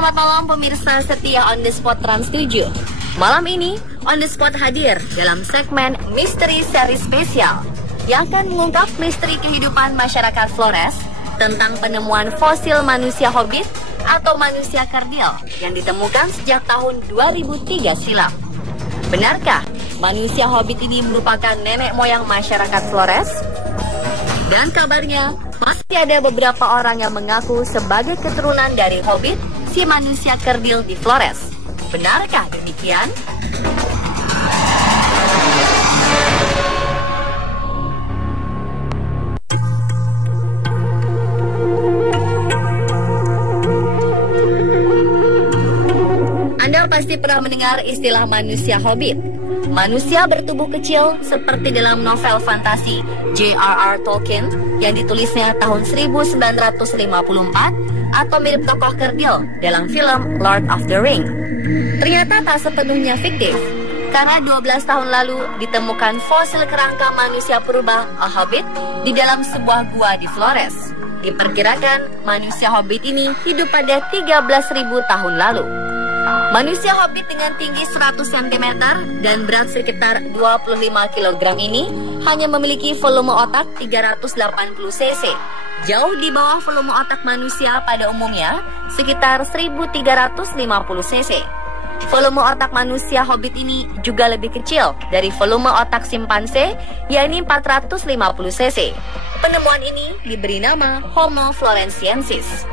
Selamat malam pemirsa setia On The Spot Trans 7. Malam ini On The Spot hadir dalam segmen Misteri Seri Spesial yang akan mengungkap misteri kehidupan masyarakat Flores tentang penemuan fosil manusia hobbit atau manusia kerdil yang ditemukan sejak tahun 2003 silam. Benarkah manusia hobbit ini merupakan nenek moyang masyarakat Flores? Dan kabarnya masih ada beberapa orang yang mengaku sebagai keturunan dari hobbit si manusia kerdil di Flores. Benarkah demikian? Anda pasti pernah mendengar istilah manusia hobbit. Manusia bertubuh kecil seperti dalam novel fantasi J.R.R. Tolkien yang ditulisnya tahun 1954 atau mirip tokoh kerdil dalam film Lord of the Ring. Ternyata tak sepenuhnya fiktif, karena 12 tahun lalu ditemukan fosil kerangka manusia purba hobbit di dalam sebuah gua di Flores. Diperkirakan manusia hobbit ini hidup pada 13.000 tahun lalu. Manusia hobbit dengan tinggi 100 cm dan berat sekitar 25 kg ini hanya memiliki volume otak 380 cc, jauh di bawah volume otak manusia pada umumnya sekitar 1350 cc. Volume otak manusia hobbit ini juga lebih kecil dari volume otak simpanse, yakni 450 cc. Penemuan ini diberi nama Homo floresiensis.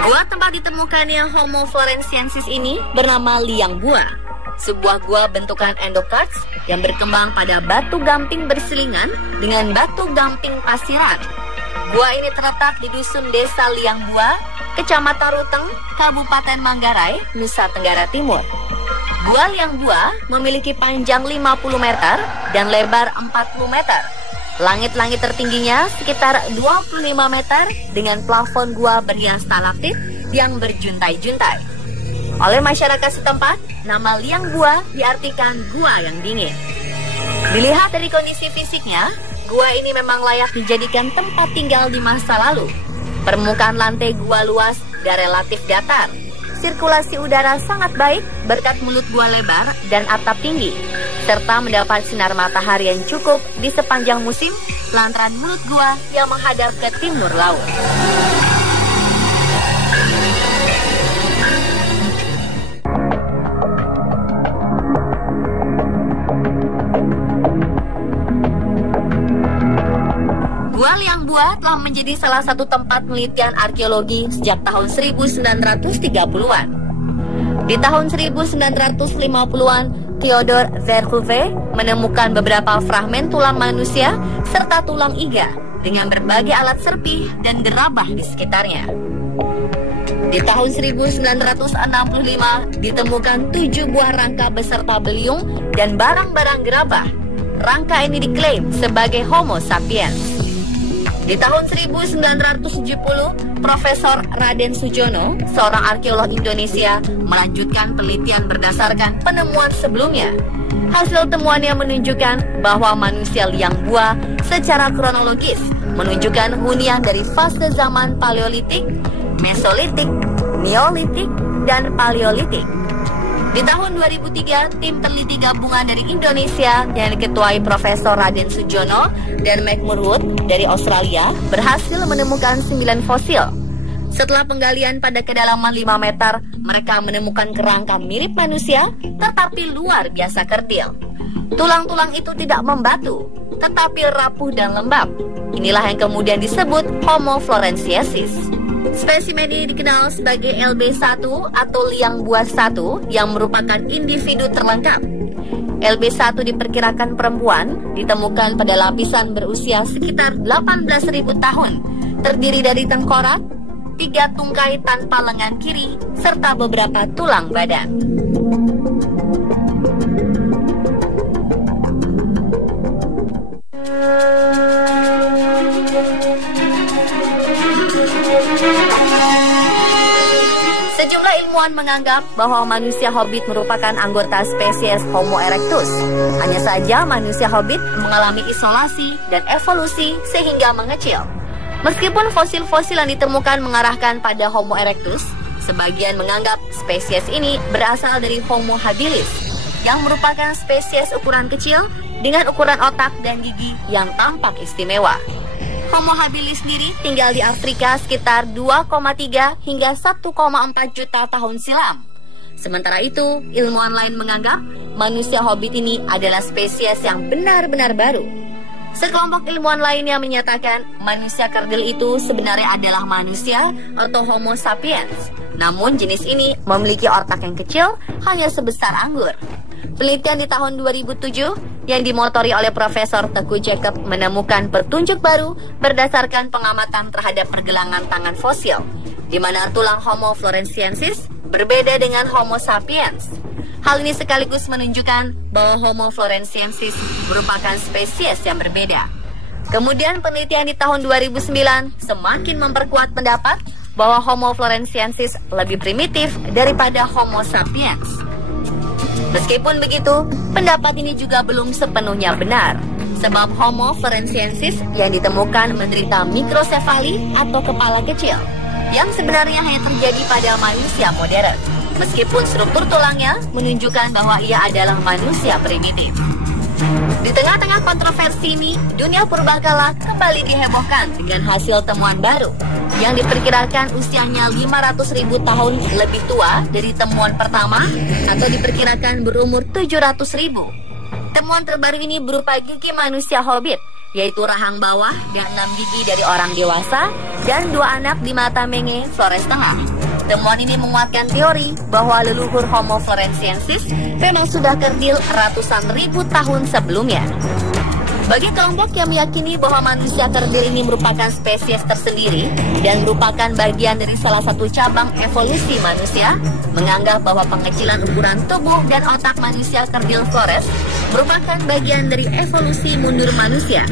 Gua tempat ditemukannya Homo floresiensis ini bernama Liang Gua, sebuah gua bentukan endokarst yang berkembang pada batu gamping berselingan dengan batu gamping pasiran. Gua ini terletak di dusun desa Liang Gua, Kecamatan Ruteng, Kabupaten Manggarai, Nusa Tenggara Timur. Gua Liang Gua memiliki panjang 50 meter dan lebar 40 meter. Langit-langit tertingginya sekitar 25 meter dengan plafon gua berhias stalaktit yang berjuntai-juntai. Oleh masyarakat setempat, nama Liang Gua diartikan gua yang dingin. Dilihat dari kondisi fisiknya, gua ini memang layak dijadikan tempat tinggal di masa lalu. Permukaan lantai gua luas dan relatif datar. Sirkulasi udara sangat baik berkat mulut gua lebar dan atap tinggi, serta mendapat sinar matahari yang cukup di sepanjang musim lantaran mulut gua yang menghadap ke timur laut. Gua Liang Gua telah menjadi salah satu tempat penelitian arkeologi sejak tahun 1930-an. Di tahun 1950-an, Theodore Verhoeven menemukan beberapa fragmen tulang manusia serta tulang iga dengan berbagai alat serpih dan gerabah di sekitarnya. Di tahun 1965 ditemukan 7 buah rangka beserta beliung dan barang-barang gerabah. Rangka ini diklaim sebagai Homo sapiens. Di tahun 1970, Profesor Raden Sujono, seorang arkeolog Indonesia, melanjutkan penelitian berdasarkan penemuan sebelumnya. Hasil temuannya menunjukkan bahwa manusia Liang Gua secara kronologis menunjukkan hunian dari fase zaman Paleolitik, Mesolitik, Neolitik, dan Paleolitik. Di tahun 2003, tim peneliti gabungan dari Indonesia yang diketuai Profesor Raden Sujono dan McMurray Wood dari Australia berhasil menemukan 9 fosil. Setelah penggalian pada kedalaman 5 meter, mereka menemukan kerangka mirip manusia tetapi luar biasa kerdil. Tulang-tulang itu tidak membatu, tetapi rapuh dan lembab. Inilah yang kemudian disebut Homo floresiensis. Spesimen ini dikenal sebagai LB1 atau Liang Gua 1 yang merupakan individu terlengkap. LB1 diperkirakan perempuan, ditemukan pada lapisan berusia sekitar 18.000 tahun, terdiri dari tengkorak, 3 tungkai tanpa lengan kiri, serta beberapa tulang badan. Sejumlah ilmuwan menganggap bahwa manusia hobbit merupakan anggota spesies Homo erectus. Hanya saja manusia hobbit mengalami isolasi dan evolusi sehingga mengecil. Meskipun fosil-fosil yang ditemukan mengarahkan pada Homo erectus, sebagian menganggap spesies ini berasal dari Homo habilis, yang merupakan spesies ukuran kecil dengan ukuran otak dan gigi yang tampak istimewa. Homo habilis sendiri tinggal di Afrika sekitar 2,3 hingga 1,4 juta tahun silam. Sementara itu, ilmuwan lain menganggap manusia hobbit ini adalah spesies yang benar-benar baru. Sekelompok ilmuwan lainnya menyatakan manusia kerdil itu sebenarnya adalah manusia atau Homo sapiens. Namun jenis ini memiliki otak yang kecil hanya sebesar anggur. Penelitian di tahun 2007 yang dimotori oleh Profesor Teguh Jacob menemukan petunjuk baru berdasarkan pengamatan terhadap pergelangan tangan fosil, di mana tulang Homo floresiensis berbeda dengan Homo sapiens. Hal ini sekaligus menunjukkan bahwa Homo floresiensis merupakan spesies yang berbeda. Kemudian penelitian di tahun 2009 semakin memperkuat pendapat bahwa Homo floresiensis lebih primitif daripada Homo sapiens. Meskipun begitu, pendapat ini juga belum sepenuhnya benar, sebab Homo floresiensis yang ditemukan menderita mikrosefali atau kepala kecil, yang sebenarnya hanya terjadi pada manusia modern, meskipun struktur tulangnya menunjukkan bahwa ia adalah manusia primitif. Di tengah-tengah kontroversi ini, dunia purbakala kembali dihebohkan dengan hasil temuan baru yang diperkirakan usianya 500.000 tahun lebih tua dari temuan pertama atau diperkirakan berumur 700.000. Temuan terbaru ini berupa gigi manusia hobbit, yaitu rahang bawah dan 6 gigi dari orang dewasa dan 2 anak di mata menge Flores Tengah. Temuan ini menguatkan teori bahwa leluhur Homo floresiensis memang sudah kerdil ratusan ribu tahun sebelumnya. Bagi kelompok yang meyakini bahwa manusia kerdil ini merupakan spesies tersendiri dan merupakan bagian dari salah satu cabang evolusi manusia, menganggap bahwa pengecilan ukuran tubuh dan otak manusia kerdil Flores merupakan bagian dari evolusi mundur manusia,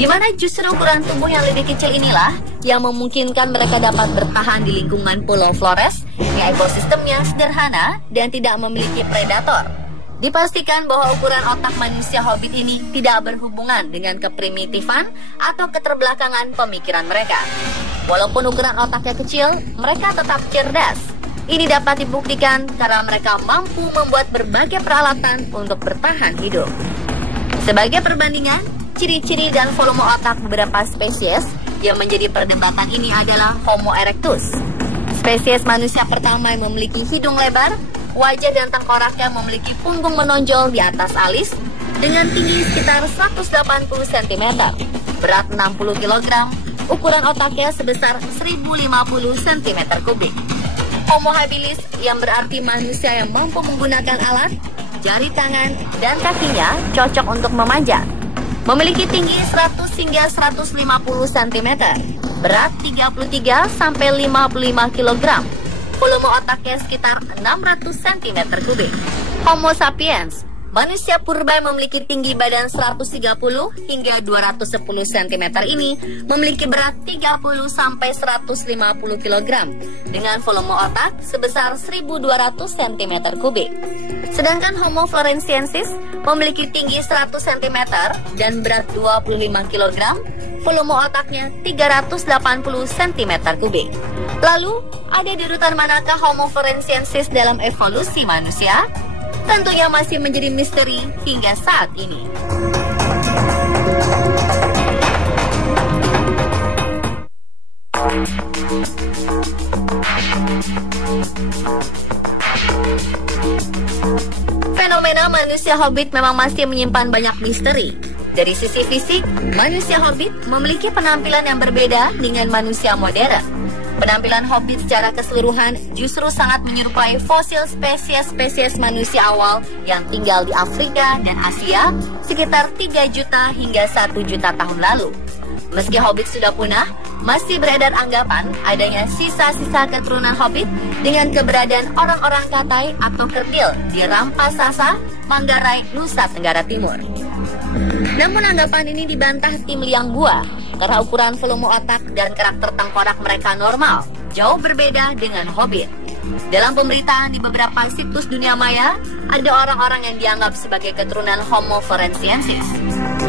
di mana justru ukuran tubuh yang lebih kecil inilah yang memungkinkan mereka dapat bertahan di lingkungan Pulau Flores yang ekosistemnya sederhana dan tidak memiliki predator. Dipastikan bahwa ukuran otak manusia hobbit ini tidak berhubungan dengan keprimitifan atau keterbelakangan pemikiran mereka. Walaupun ukuran otaknya kecil, mereka tetap cerdas. Ini dapat dibuktikan karena mereka mampu membuat berbagai peralatan untuk bertahan hidup. Sebagai perbandingan, ciri-ciri dan volume otak beberapa spesies yang menjadi perdebatan ini adalah Homo erectus. Spesies manusia pertama yang memiliki hidung lebar, wajah dan tengkoraknya memiliki punggung menonjol di atas alis dengan tinggi sekitar 180 cm, berat 60 kg, ukuran otaknya sebesar 1050 cm3. Homo habilis yang berarti manusia yang mampu menggunakan alat, jari tangan, dan kakinya cocok untuk memanjat. Memiliki tinggi 100 hingga 150 cm, berat 33 sampai 55 kg. Volume otaknya sekitar 600 cm3. Homo sapiens, manusia purba yang memiliki tinggi badan 130 hingga 210 cm ini memiliki berat 30 sampai 150 kg dengan volume otak sebesar 1200 cm3. Sedangkan Homo floresiensis memiliki tinggi 100 cm dan berat 25 kg, volume otaknya 380 cm3. Lalu, ada di urutan manakah Homo floresiensis dalam evolusi manusia? Tentunya masih menjadi misteri hingga saat ini. Fenomena manusia hobbit memang masih menyimpan banyak misteri. Dari sisi fisik, manusia hobbit memiliki penampilan yang berbeda dengan manusia modern. Penampilan hobbit secara keseluruhan justru sangat menyerupai fosil spesies-spesies manusia awal yang tinggal di Afrika dan Asia sekitar 3 juta hingga 1 juta tahun lalu. Meski hobbit sudah punah, masih beredar anggapan adanya sisa-sisa keturunan hobbit dengan keberadaan orang-orang Katai atau kerdil di Rampasasa, Manggarai, Nusa Tenggara Timur. Namun anggapan ini dibantah tim liang buah karena ukuran volume otak dan karakter tengkorak mereka normal, jauh berbeda dengan hobbit. Dalam pemberitaan di beberapa situs dunia maya, ada orang-orang yang dianggap sebagai keturunan Homo floresiensis.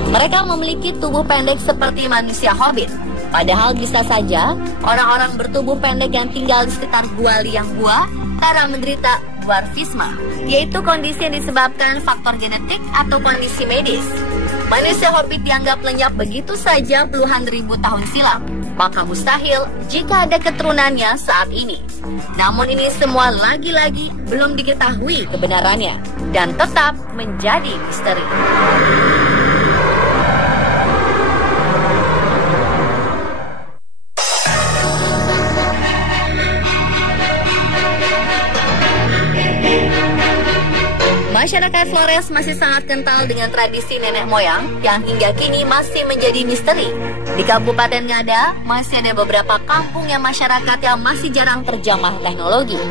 Mereka memiliki tubuh pendek seperti manusia hobbit, Padahal bisa saja orang-orang bertubuh pendek yang tinggal di sekitar Gua Liang Bua karena menderita dwarfisme, yaitu kondisi yang disebabkan faktor genetik atau kondisi medis. Manusia Hobbit dianggap lenyap begitu saja puluhan ribu tahun silam, maka mustahil jika ada keturunannya saat ini. Namun ini semua lagi-lagi belum diketahui kebenarannya dan tetap menjadi misteri. Masyarakat Flores masih sangat kental dengan tradisi nenek moyang yang hingga kini masih menjadi misteri. Di Kabupaten Ngada, masih ada beberapa kampung yang masyarakat yang masih jarang terjamah teknologi.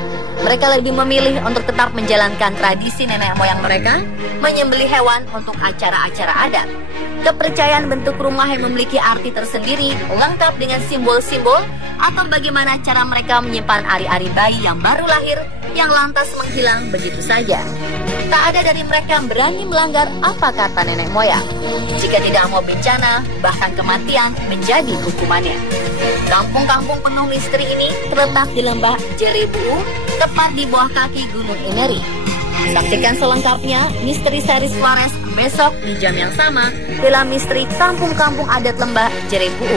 Mereka lebih memilih untuk tetap menjalankan tradisi nenek moyang mereka, menyembelih hewan untuk acara-acara adat. Kepercayaan bentuk rumah yang memiliki arti tersendiri, lengkap dengan simbol-simbol, atau bagaimana cara mereka menyimpan ari-ari bayi yang baru lahir yang lantas menghilang begitu saja. Tak ada dari mereka yang berani melanggar apa kata nenek moyang. Jika tidak mau bencana, bahkan kematian menjadi hukumannya. Kampung-kampung penuh misteri ini terletak di lembah Jerebu, tepat di bawah kaki Gunung Eneri. Saksikan selengkapnya Misteri Series Flores besok di jam yang sama dalam Misteri Kampung-Kampung Adat Lembah Jerebu.